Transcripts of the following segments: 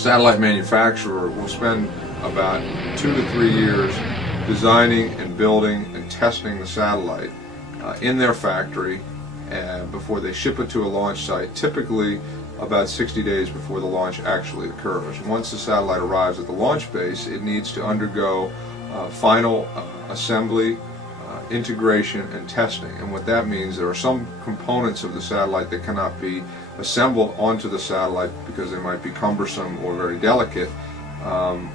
satellite manufacturer will spend about 2 to 3 years designing and building and testing the satellite in their factory before they ship it to a launch site, typically about 60 days before the launch actually occurs. Once the satellite arrives at the launch base, it needs to undergo final assembly, integration, and testing. And what that means, there are some components of the satellite that cannot be assembled onto the satellite because they might be cumbersome or very delicate.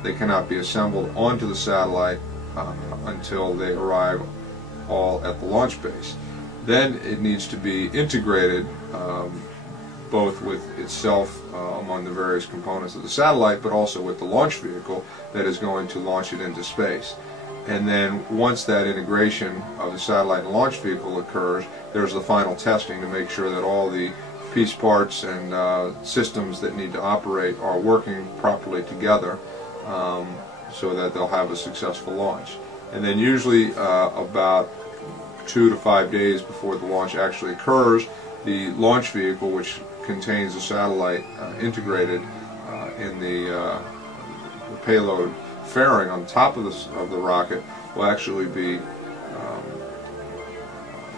They cannot be assembled onto the satellite until they arrive all at the launch base. Then it needs to be integrated both with itself among the various components of the satellite, but also with the launch vehicle that is going to launch it into space. And then once that integration of the satellite and launch vehicle occurs, there's the final testing to make sure that all the piece parts and systems that need to operate are working properly together so that they'll have a successful launch. And then usually about 2 to 5 days before the launch actually occurs, the launch vehicle, which contains the satellite integrated in the payload fairing on top of the rocket, will actually be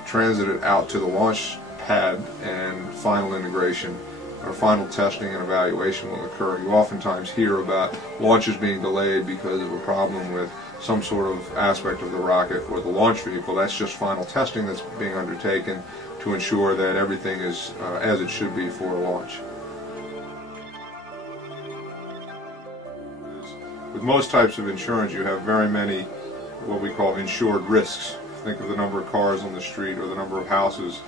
transited out to the launch pad, and final integration or final testing and evaluation will occur. You oftentimes hear about launches being delayed because of a problem with some sort of aspect of the rocket or the launch vehicle. That's just final testing that's being undertaken to ensure that everything is as it should be for a launch. With most types of insurance, you have very many what we call insured risks. Think of the number of cars on the street or the number of houses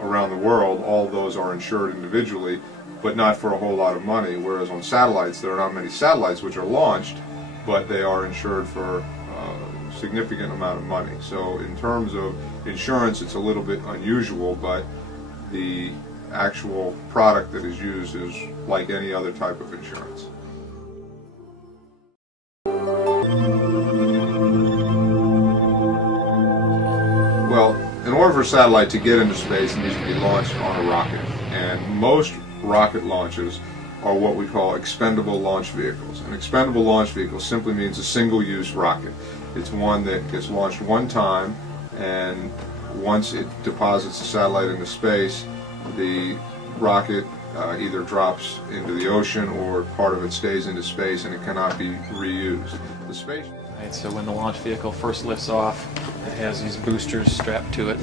around the world. All of those are insured individually, but not for a whole lot of money, whereas on satellites, there are not many satellites which are launched, but they are insured for a significant amount of money. So in terms of insurance, it's a little bit unusual, but the actual product that is used is like any other type of insurance. Well, in order for a satellite to get into space, it needs to be launched on a rocket. And most rocket launches are what we call expendable launch vehicles. An expendable launch vehicle simply means a single-use rocket. It's one that gets launched one time, and once it deposits the satellite into space, the rocket either drops into the ocean or part of it stays into space and it cannot be reused. The space. Right, so when the launch vehicle first lifts off, it has these boosters strapped to it,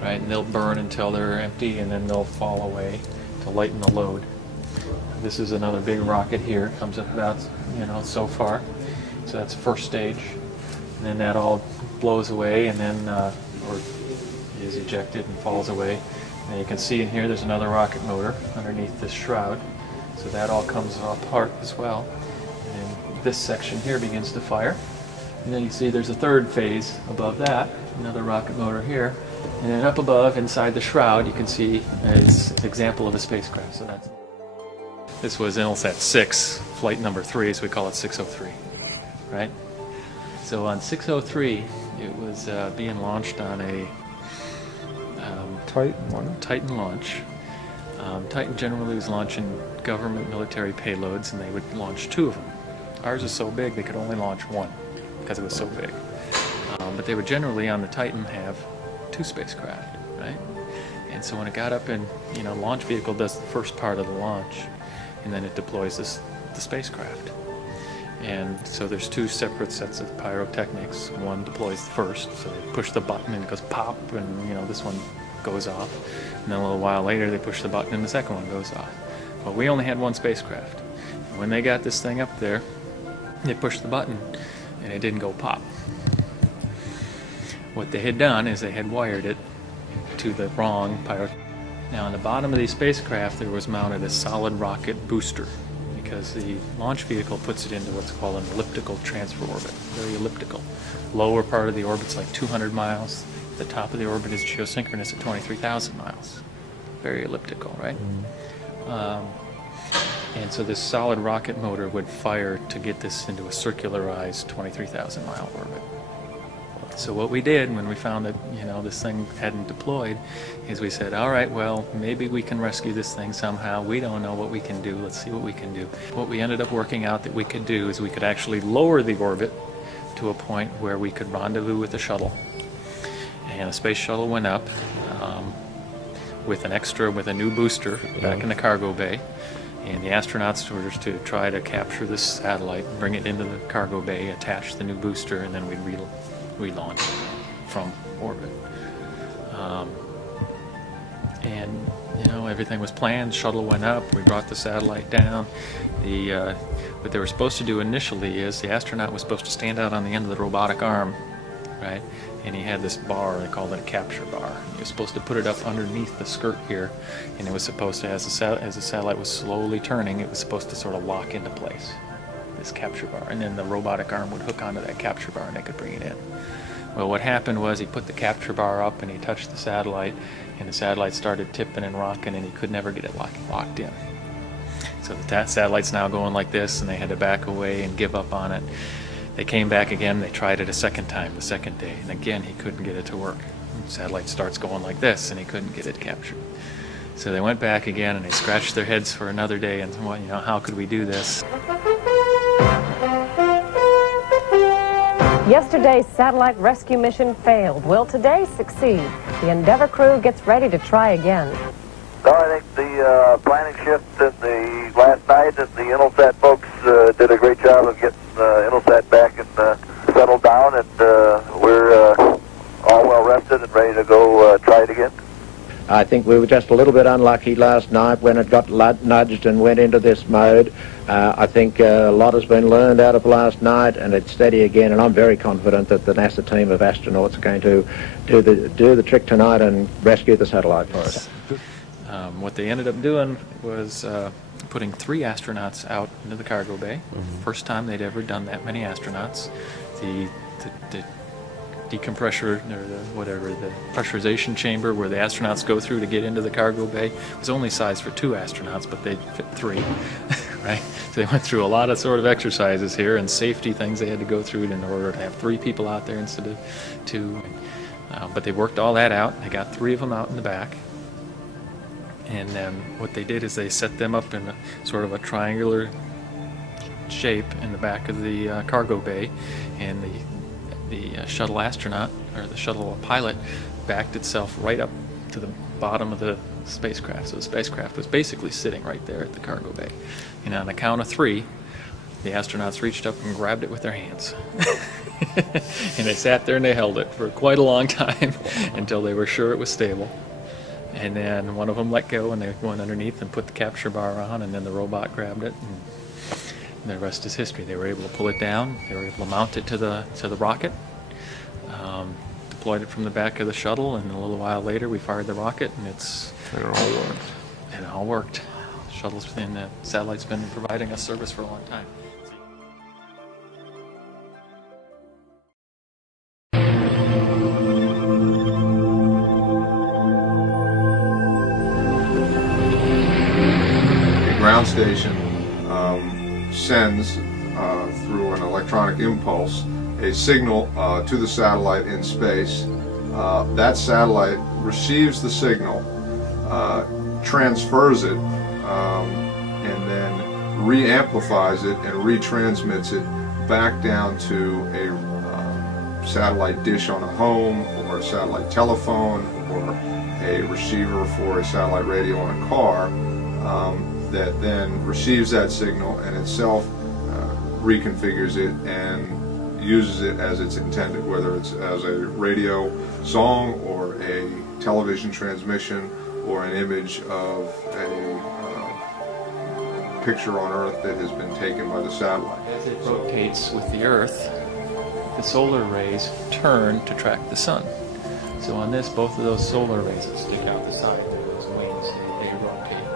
right, and they'll burn until they're empty, and then they'll fall away to lighten the load. This is another big rocket here. It comes up about, so far. So that's the first stage, and then that all blows away, and then or is ejected and falls away. And you can see in here there's another rocket motor underneath this shroud, so that all comes apart as well. And then this section here begins to fire. And then you see there's a third phase above that, another rocket motor here. And then up above, inside the shroud, you can see an example of a spacecraft. So this was Intelsat 6, flight number 3, so we call it 603, right? So on 603, it was being launched on a Titan launch. Titan generally was launching government military payloads, and they would launch 2 of them. Ours is so big they could only launch 1. Because it was so big. But they would generally on the Titan have 2 spacecraft, right? And so when it got up and, launch vehicle does the first part of the launch, and then it deploys the spacecraft. And so there's 2 separate sets of pyrotechnics. One deploys first, so they push the button and it goes pop, and this one goes off. And then a little while later they push the button and the second one goes off. But we only had 1 spacecraft. And when they got this thing up there, they pushed the button and it didn't go pop. What they had done is they had wired it to the wrong pyrotechnic. Now on the bottom of these spacecraft there was mounted a solid rocket booster, because the launch vehicle puts it into what's called an elliptical transfer orbit. Very elliptical. Lower part of the orbit's like 200 miles. The top of the orbit is geosynchronous at 23,000 miles. Very elliptical, right? And so this solid rocket motor would fire to get this into a circularized 23,000 mile orbit. Well, So what we did when we found that, you know, this thing hadn't deployed is we said, all right, well, maybe we can rescue this thing somehow. We don't know what we can do. Let's see what we can do. What we ended up working out that we could do is we could actually lower the orbit to a point where we could rendezvous with the shuttle. And the space shuttle went up with a new booster back in the cargo bay. And the astronauts were just to try to capture this satellite, bring it into the cargo bay, attach the new booster, and then we'd relaunch from orbit. And you know, everything was planned. The shuttle went up. We brought the satellite down. What they were supposed to do initially is the astronaut was supposed to stand out on the end of the robotic arm, right? And he had this bar, they called it a capture bar. He was supposed to put it up underneath the skirt here, and it was supposed to, as the satellite was slowly turning, it was supposed to sort of lock into place, this capture bar. And then the robotic arm would hook onto that capture bar and they could bring it in. Well, what happened was he put the capture bar up and he touched the satellite, and the satellite started tipping and rocking, and he could never get it locked in. So the satellite's now going like this, and they had to back away and give up on it. They came back again, they tried it a second time, the second day, and again he couldn't get it to work. The satellite starts going like this, and he couldn't get it captured. So they went back again, and they scratched their heads for another day, and well, you know, how could we do this? Yesterday's satellite rescue mission failed. Will today succeed? The Endeavour crew gets ready to try again. No, I think the planning shift in the last night and the Intelsat folks did a great job of getting Intelsat back and settled down, and we're all well rested and ready to go try it again. I think we were just a little bit unlucky last night when it got nudged and went into this mode. I think a lot has been learned out of last night, and it's steady again, and I'm very confident that the NASA team of astronauts are going to do the trick tonight and rescue the satellite for us. What they ended up doing was putting 3 astronauts out into the cargo bay. First time they'd ever done that many astronauts. The decompressor, or the pressurization chamber where the astronauts go through to get into the cargo bay was only sized for 2 astronauts, but they fit 3, right? So they went through a lot of sort of exercises here and safety things they had to go through in order to have 3 people out there instead of 2. But they worked all that out. They got 3 of them out in the back. And then what they did is they set them up in a sort of a triangular shape in the back of the cargo bay, and the shuttle astronaut, or the shuttle pilot, backed itself right up to the bottom of the spacecraft. So the spacecraft was basically sitting right there at the cargo bay. And on the count of 3, the astronauts reached up and grabbed it with their hands. And they sat there and they held it for quite a long time until they were sure it was stable. And then one of them let go, and they went underneath and put the capture bar on, and then the robot grabbed it, and the rest is history. They were able to pull it down. They were able to mount it to the rocket, deployed it from the back of the shuttle, and a little while later we fired the rocket, and it all worked. And it all worked. The shuttle's and the satellite's been providing us service for a long time. Ground station sends through an electronic impulse a signal to the satellite in space. That satellite receives the signal, transfers it, and then re-amplifies it and retransmits it back down to a satellite dish on a home, or a satellite telephone, or a receiver for a satellite radio on a car. That then receives that signal and itself reconfigures it and uses it as it's intended, whether it's as a radio song or a television transmission or an image of a picture on Earth that has been taken by the satellite. As it rotates with the Earth, the solar rays turn to track the sun. So on this, both of those solar rays that stick out the side of those wings, they rotate